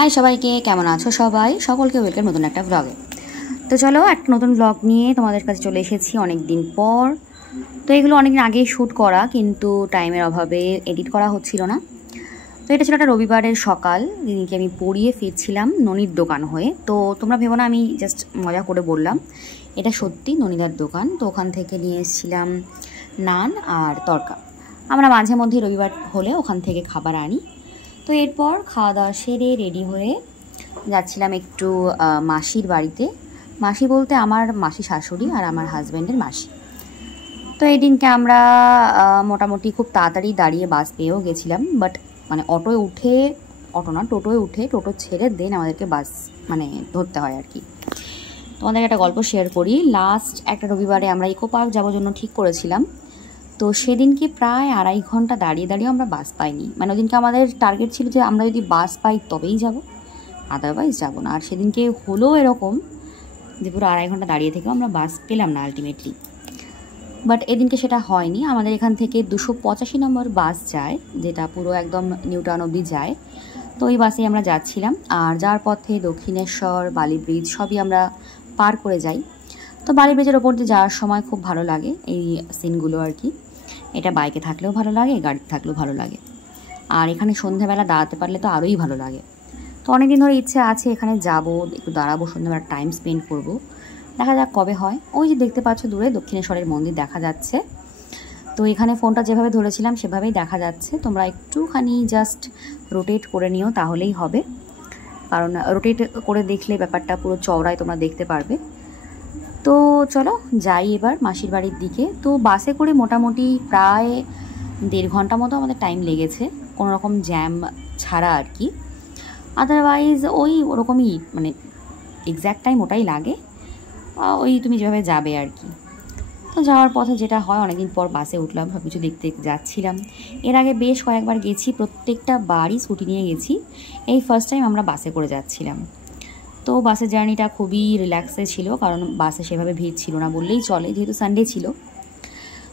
High সবাইকে, কেমন আছো সবাই? সকলকে ওয়েলকাম নতুন একটা ব্লগে। তো চলো, একটা নতুন ব্লগ নিয়ে তোমাদের কাছে চলে এসেছি অনেক দিন পর। তো এগুলো অনেকদিন আগেই শ্যুট করা, কিন্তু টাইমের অভাবে এডিট করা হচ্ছিল না। তো এটা ছিল একটা রবিবারের সকাল, যেদিনকে আমি পড়িয়ে ফিরছিলাম ননির দোকান হয়ে। তো তোমরা ভেবো না আমি জাস্ট মজা করে বললাম, এটা সত্যি ননিদার দোকান। তো ওখান থেকে নিয়ে এসেছিলাম নান আর তরকা। আমরা মাঝে মধ্যে রবিবার হলে ওখান থেকে খাবার আনি। তো এরপর খাওয়া দাওয়া সেরে রেডি হয়ে যাচ্ছিলাম একটু মাসির বাড়িতে। মাসি বলতে আমার মাসি শাশুড়ি আর আমার হাজব্যান্ডের মাসি। তো এই দিনকে আমরা মোটামুটি খুব তাড়াতাড়ি দাঁড়িয়ে বাস পেয়েও গেছিলাম, বাট মানে টোটোয় উঠে টোটো ছেড়ে দেন আমাদেরকে বাস ধরতে হয় আর কি। তোমাদেরকে একটা গল্প শেয়ার করি। লাস্ট একটা রবিবারে আমরা ইকো পার্ক যাওয়ার জন্য ঠিক করেছিলাম। তো সেদিনকে প্রায় 2.5 ঘন্টা দাঁড়িয়েও আমরা বাস পাইনি। ওদিনকে আমাদের টার্গেট ছিল যে আমরা যদি বাস পাই তবেই যাব, আদারওয়াইজ যাব না। আর সেদিনকে হলো এরকম যে পুরো 2.5 ঘন্টা দাঁড়িয়ে থেকেও আমরা বাস পেলাম না আলটিমেটলি। বাট এদিনকে সেটা হয়নি। আমাদের এখান থেকে 285 নম্বর বাস যায়, যেটা পুরো একদম নিউ টাউন অবধি যায়। তো ওই বাসেই আমরা যাচ্ছিলাম। আর যাওয়ার পথে দক্ষিণেশ্বর, বালি ব্রিজ সবই আমরা পার করে যাই। তো বালি ব্রিজের ওপর দিয়ে যাওয়ার সময় খুব ভালো লাগে এই সিনগুলো আর কি। এটা বাইকে থাকলেও ভালো লাগে, গাড়িতে থাকলেও ভালো লাগে। আর এখানে সন্ধ্যাবেলা দাঁড়াতে পারলে তো আরোই ভালো লাগে। তো অনেকদিন ধরে ইচ্ছে আছে এখানে যাব, একটু দাঁড়াবো, সন্ধ্যাবেলা টাইম স্পেন্ড করব। দেখা যাক কবে হয়। ওই যে দেখতে পাচ্ছ দূরে দক্ষিণেশ্বরের মন্দির দেখা যাচ্ছে। তো এখানে ফোনটা যেভাবে ধরেছিলাম সেভাবেই দেখা যাচ্ছে। তোমরা একটুখানি জাস্ট রোটেট করে নিও, তাহলেই হবে। কারণ রোটেট করে দেখলে ব্যাপারটা পুরো চওড়ায় তোমরা দেখতে পারবে। তো চলো যাই এবার মাসির বাড়ির দিকে। তো বাসে করে মোটামুটি প্রায় 1.5 ঘন্টা মতো আমাদের টাইম লেগেছে, কোনো রকম জ্যাম ছাড়া আর কি। আদারওয়াইজ ওই ওরকমই এক্স্যাক্ট টাইম ওটাই লাগে, ওই তুমি যেভাবে যাবে আর কি। তো যাওয়ার পথে যেটা হয়, অনেকদিন পর বাসে উঠলাম, সব কিছু দেখতে যাচ্ছিলাম। এর আগে বেশ কয়েকবার গেছি, প্রত্যেকটা বারই স্কুটি নিয়ে গেছি। এই ফার্স্ট টাইম আমরা বাসে করে যাচ্ছিলাম। তো বাসের জার্নিটা খুবই রিল্যাক্সে ছিল, কারণ বাসে সেভাবে ভিড় ছিল না বললেই চলে, যেহেতু সানডে ছিল।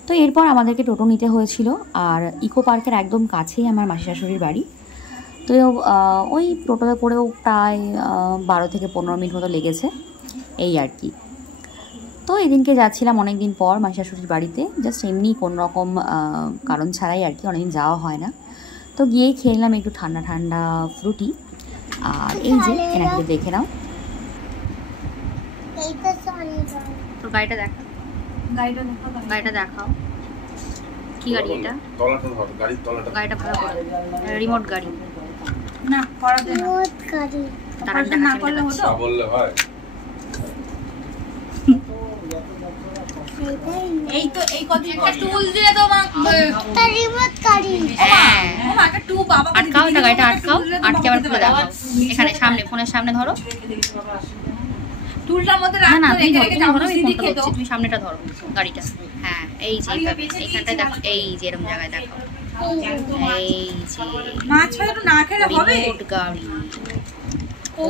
তো এরপর আমাদেরকে টোটো নিতে হয়েছিল। আর ইকো পার্কের একদম কাছেই আমার মাসি শাশুড়ির বাড়ি। তো ওই টোটোতে করেও প্রায় 12 থেকে 15 মিনিট মতো লেগেছে এই আর কি। তো এদিনকে যাচ্ছিলাম অনেক দিন পর মাসি শাশুড়ির বাড়িতে, জাস্ট এমনি কোনো রকম কারণ ছাড়াই আর কি, অনেকদিন যাওয়া হয় না। তো গিয়েই খেলাম একটু ঠান্ডা ঠান্ডা ফ্রুটি। আর এই যে এনাকে দেখে নাও, তো গাড়িটা দেখাও কি গাড়ি এটা? গাড়িটা ভালো করে, রিমোট গাড়ি না, এই তো এই কত একটা টুল দিয়ে দাও একটা রিমোট গাড়ি। হ্যাঁ একটা টু বাবা আটকাও, এটা গাড়িটা আটকাও, আটকে আবার খুলে দাও। এখানে সামনে, ফোনের সামনে ধরো টুলটার মধ্যে রাখ। না তুমি ধরো, তুমি সামনেটা ধরো গাড়িটা। হ্যাঁ এই যে এইখানটায় দেখো, এই যে এরকম জায়গায় দেখো, এই যে মাছ ফেলে না খেলে হবে। রিমোট গাড়ি, ও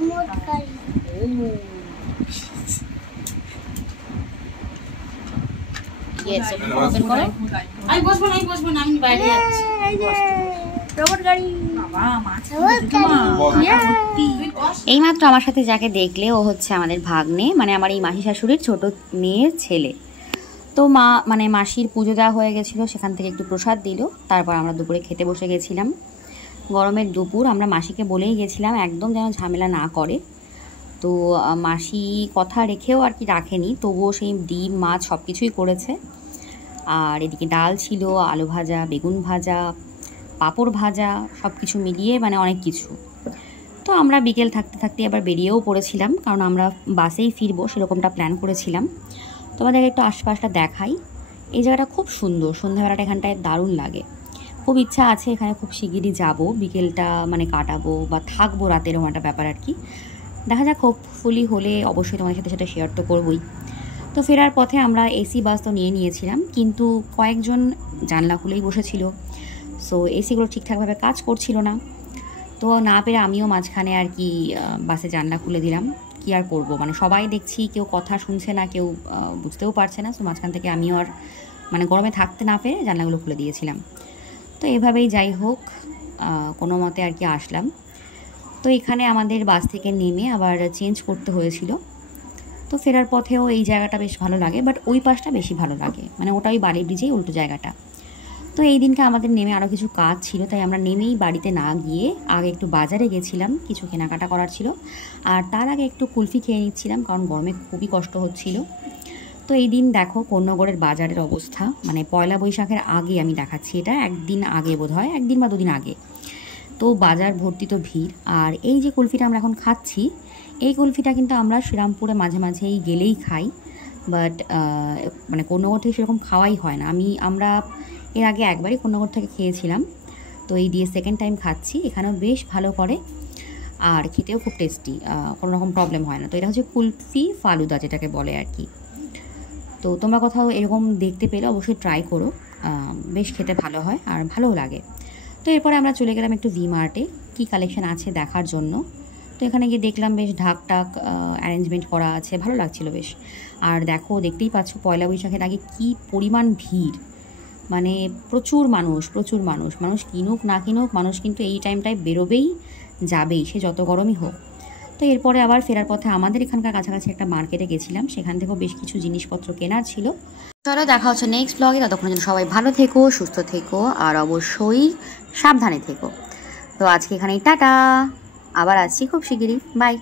রিমোট গাড়ি, ও ইয়েস, ওপেন করো। আমি বসবো না, আমি বাইরে যাচ্ছি। রোবট গাড়ি, বাবা মাছ এইমাত্র আমার সাথে যাকে দেখলে ও হচ্ছে আমাদের ভাগ্নে, আমার এই মাসি শাশুড়ির ছোট মেয়ের ছেলে। তো মাসির পুজো দেওয়া হয়ে গেছিলো, সেখান থেকে একটু প্রসাদ দিল। তারপর আমরা দুপুরে খেতে বসে গেছিলাম। গরমের দুপুর, আমরা মাসিকে বলেই গেছিলাম একদম যেন ঝামেলা না করে। তো মাসি কথা রেখেও আর কি রাখেনি, তবুও সেই ডিম মাছ সব কিছুই করেছে। আর এদিকে ডাল ছিল, আলু ভাজা, বেগুন ভাজা, পাঁপড় ভাজা, সব কিছু মিলিয়ে অনেক কিছু। তো আমরা বিকেল থাকতে থাকতে আবার বেরিয়েও পড়েছিলাম, কারণ আমরা বাসেই ফিরবো সেরকমটা প্ল্যান করেছিলাম। তোমাদের একটু আশপাশটা দেখাই। এই জায়গাটা খুব সুন্দর, সন্ধ্যাবেলাটা এখানটায় দারুণ লাগে। খুব ইচ্ছা আছে এখানে খুব শিগগিরই যাবো, বিকেলটা কাটাবো বা থাকবো রাতে, এরকম একটা ব্যাপার আর কি। দেখা যাক, হোপফুলি হলে অবশ্যই তোমাদের সাথে সেটা শেয়ার তো করবোই। তো ফেরার পথে আমরা এসি বাস তো নিয়েছিলাম, কিন্তু কয়েকজন জানলা খুলেই বসেছিল। সো এসিগুলো ঠিকঠাকভাবে কাজ করছিল না। তো না পেরে আমিও মাঝখানে আর কি বাসে জানলা খুলে দিলাম। কি আর করবো, সবাই দেখছি কেউ কথা শুনছে না, কেউ বুঝতেও পারছে না। সো মাঝখান থেকে আমিও আর গরমে থাকতে না পেরে জানলাগুলো খুলে দিয়েছিলাম। তো এভাবেই যাই হোক কোনো মতে আর কি আসলাম। তো এখানে আমাদের বাস থেকে নেমে আবার চেঞ্জ করতে হয়েছিল। তো ফেরার পথেও এই জায়গাটা বেশ ভালো লাগে, বাট ওই পাশটা বেশি ভালো লাগে, মানে ওটা ওই বালি ব্রিজেই উল্টো জায়গাটা। তো এই দিনকে আমাদের নেমে আরও কিছু কাজ ছিল, তাই আমরা নেমেই বাড়িতে না গিয়ে আগে একটু বাজারে গেছিলাম, কিছু কেনাকাটা করার ছিল। আর তার আগে একটু কুলফি খেয়ে নিচ্ছিলাম, কারণ গরমে খুবই কষ্ট হচ্ছিল। তো এই দিন দেখো কোন্নগরের বাজারের অবস্থা, মানে পয়লা বৈশাখের আগে আমি দেখাচ্ছি, এটা একদিন আগে বোধ হয়, একদিন বা দুদিন আগে। তো বাজার ভর্তি তো ভিড়। আর এই যে কুলফিটা আমরা এখন খাচ্ছি, এই কুলফিটা কিন্তু আমরা শ্রীরামপুরে মাঝে মাঝেই গেলেই খাই, বাট মানে কোন্নগর থেকে সেরকম খাওয়াই হয় না। আমরা এর আগে একবারই কোন্নগর থেকে খেয়েছিলাম, তো এই দিয়ে সেকেন্ড টাইম খাচ্ছি। এখানেও বেশ ভালো করে, আর খেতেও খুব টেস্টি, কোনো রকম প্রবলেম হয় না। তো এটা হচ্ছে কুলফি ফালুদা যেটাকে বলে আর কি। তো তোমরা কোথাও এরকম দেখতে পেলে অবশ্যই ট্রাই করো, বেশ খেতে ভালো হয় আর ভালোও লাগে। তো এরপরে আমরা চলে গেলাম একটু ভি মার্টে, কী কালেকশন আছে দেখার জন্য। তো এখানে গিয়ে দেখলাম বেশ ঢাক অ্যারেঞ্জমেন্ট করা আছে, ভালো লাগছিল বেশ। আর দেখো, দেখতেই পাচ্ছ পয়লা বৈশাখের আগে কি পরিমাণ ভিড়, মানে প্রচুর মানুষ। মানুষ কিনুক না কিনুক, মানুষ কিন্তু এই টাইমটায় বেরোবেই, যাবেই, সে যত গরমই হোক। তো এরপরে আবার ফেরার পথে আমাদের এখানকার কাছাকাছি একটা মার্কেটে গেছিলাম, সেখান থেকেও বেশ কিছু জিনিসপত্র কেনার ছিল। চলো দেখা হচ্ছে নেক্সট ব্লগে, ততক্ষণের জন্য সবাই ভালো থেকো, সুস্থ থেকো, আর অবশ্যই সাবধানে থেকো। তো আজকে এখানেই টাটা, আবার আসছি খুব শিগগিরই, বাই।